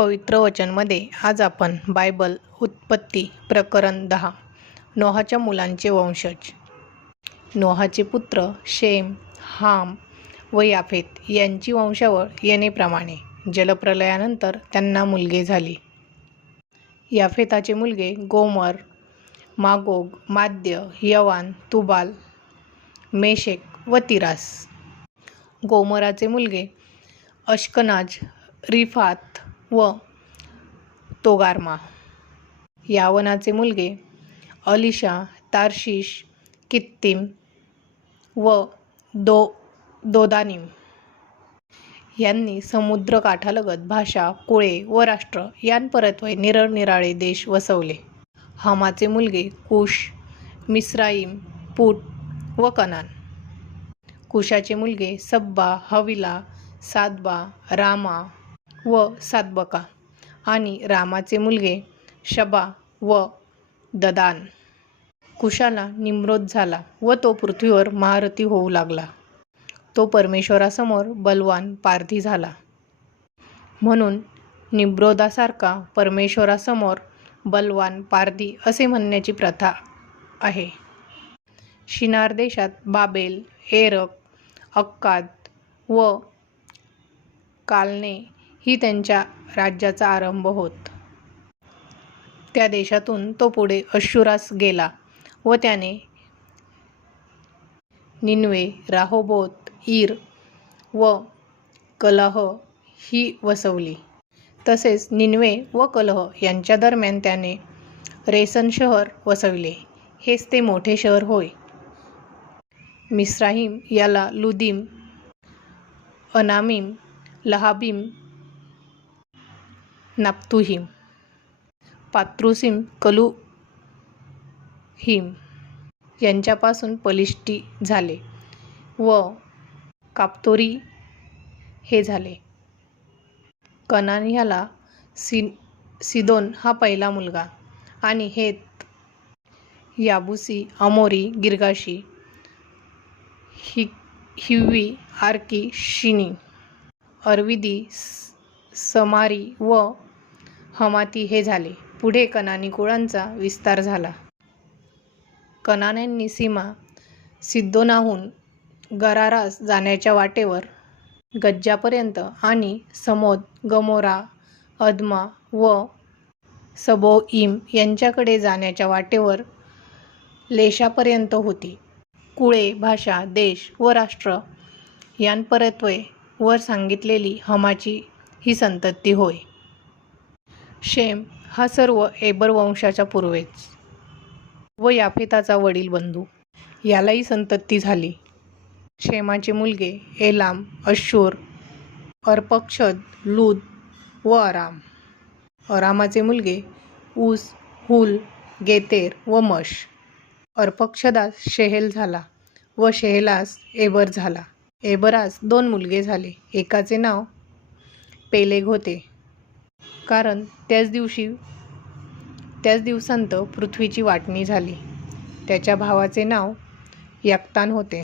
पवित्र वचनमध्ये आज आपण बायबल उत्पत्ती प्रकरण 10 नोहाच्या मुलांचे वंशज. नोहाचे पुत्र शेम, हाम व याफेत यांची वंशावळ येणेप्रमाणे जलप्रलयानंतर त्यांना मुलगे झाली. याफेताचे मुलगे गोमर, मागोग, माद्य, यवान, तुबाल, मेशेक व तिरास. गोमराचे मुलगे अश्कनाज, रिफात व तोगार्मा. यावनाचे मुलगे अलिशा, तार्शिश, कित्तीम व दोदानीम. यांनी समुद्रकाठालगत भाषा, कुळे व राष्ट्र यांपरत्वे निरनिराळे देश वसवले. हामाचे मुलगे कुश, मिस्राईम, पूट व कनान. कुशाचे मुलगे सब्बा, हविला, सादबा, रामा व सादबका आणि रामाचे मुलगे शबा व ददान. कुशाला निम्रोद झाला व तो पृथ्वीवर महारथी होऊ लागला. तो परमेश्वरासमोर बलवान पारधी झाला. म्हणून निम्रोदासारखा परमेश्वरासमोर बलवान पारधी असे म्हणण्याची प्रथा आहे. शिनार देशात बाबेल, एरक, अक्काद व कालने ही त्यांच्या राज्याचा आरंभ होत. त्या देशातून तो पुढे अश्शूरास गेला व त्याने निनवे, राहोबोत, ईर व कलह ही वसवली. तसेच निनवे व कलह यांच्या दरम्यान त्याने रेसन शहर वसविले. हेच ते मोठे शहर होय. मिस्राईम याला लुदीम, अनामीम, लहाबीम, नाप्तुहीम, पात्रुसीम, कलुहीम यांच्यापासून पलिष्टी झाले व काप्तोरी हे झाले. कनान ह्याला सिदोन हा पहिला मुलगा आणि हेत, याबुसी, अमोरी, गिर्गाशी, हिव्वी, आर्की, शिनी, अरविदी, समारी व हमाती हे झाले. पुढे कनानी कुळांचा विस्तार झाला. कनान्यांनी सीमा सिद्दोनाहून गरारास जाण्याच्या वाटेवर गज्जापर्यंत आणि समोद, गमोरा, अदमा व सबोईम यांच्याकडे जाण्याच्या वाटेवर लेशापर्यंत होती. कुळे, भाषा, देश व राष्ट्र यांपरत्वे वर सांगितलेली हमाची ही संतती होय. शेम हा सर्व एबर वंशाचा पूर्वेज व याफेताचा वडील बंधू. यालाही संतती झाली. शेमाचे मुलगे एलाम, अश्शूर, अर्पक्षद, लूद व अराम. अरामाचे मुलगे ऊस, हुल, गेतेर व मश. अर्पक्षदास शेहेल झाला व शेहेलास एबर झाला. एबरास 2 मुलगे झाले. एकाचे नाव पेलेग होते, कारण त्याच दिवसांत पृथ्वीची वाटणी झाली. त्याच्या भावाचे नाव याक्तान होते.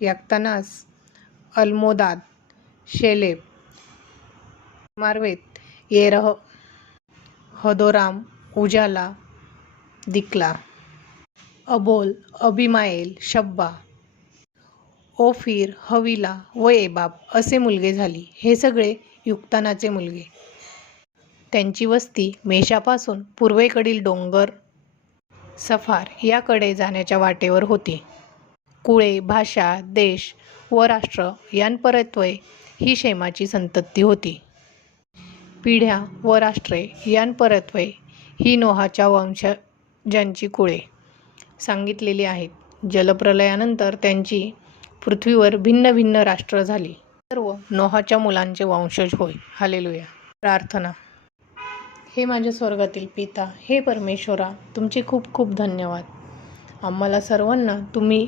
याक्तानास अल्मोदाद, शेलेब, मार्वेत, येरह, हदोराम, उजाला, दिक्ला, अबोल, अबिमाएल, शब्बा, ओफीर, हविला व एबाब असे मुलगे झाली. हे सगळे युक्तानाचे मुलगे. त्यांची वस्ती मेषापासून पूर्वेकडील डोंगर सफार याकडे जाण्याच्या वाटेवर होती. कुळे, भाषा, देश व राष्ट्र यांपरत्वे ही शेमाची संतती होती. पिढ्या व राष्ट्रे यांपरत्वे ही नोहाच्या वंशजांची कुळे सांगितलेली आहेत. जलप्रलयानंतर त्यांची पृथ्वीवर भिन्न भिन्न राष्ट्र झाली. सर्व नोहाच्या मुलांचे वंशज होय. हालेलुया. प्रार्थना. हे माझ्या स्वर्गातील पिता, हे परमेश्वरा, तुमचे खूप खूप धन्यवाद. आम्हाला सर्वांना तुम्ही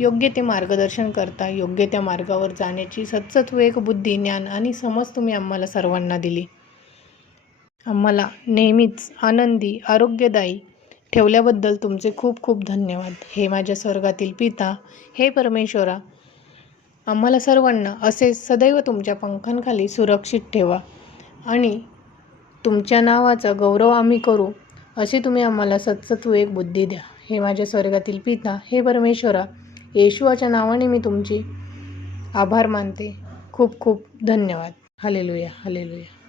योग्य ते मार्गदर्शन करता. योग्य त्या मार्गावर जाण्याची सतत विवेक, बुद्धी, ज्ञान आणि समज तुम्ही आम्हाला सर्वांना दिली. आम्हाला नेहमीच आनंदी, आरोग्यदायी ठेवल्याबद्दल तुमचे खूप खूप धन्यवाद. हे माझ्या स्वर्गातील पिता, हे परमेश्वरा, आम्हाला सर्वांना असे सदैव तुमच्या पंखांखाली सुरक्षित ठेवा आणि तुमच्या नावाचा गौरव आम्ही करू, अशी तुम्ही आम्हाला सत्सत्विवेक बुद्धी द्या. हे माझ्या स्वर्गातील पिता, हे परमेश्वरा, येशूच्या नावाने मी तुमची आभार मानते. खूप खूप धन्यवाद. Hallelujah, hallelujah.